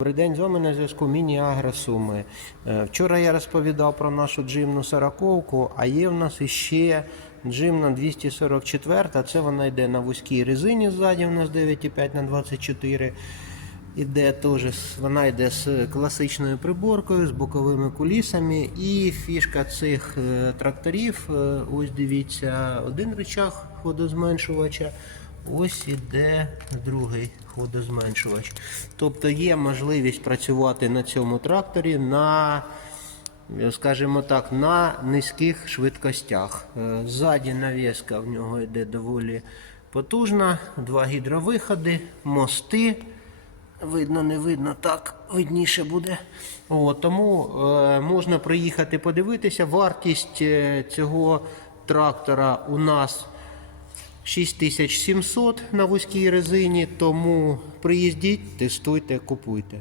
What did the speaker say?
Добрий день, з вами на зв'язку Міні-Агро Суми. Е, Вчора я розповідав про нашу джимну сороковку, а є в нас іще джимна 244. Це вона йде на вузькій резині ззаді, у нас 9,5 на 24. Іде теж, вона йде з класичною приборкою, з боковими кулісами. І фішка цих е, тракторів, е, ось дивіться, один рычаг ходозменшувача. Ось іде другий ходозменшувач. Тобто є можливість працювати на цьому тракторі на, скажімо так, на низьких швидкостях. Е, Ззаді навіска в нього йде доволі потужна, два гідровиходи, мости. Видно, не видно, так видніше буде. О, тому е, можна приїхати подивитися. Вартість е, цього трактора у нас 6700 на вузькій резині, тому приїздіть, тестуйте, купуйте.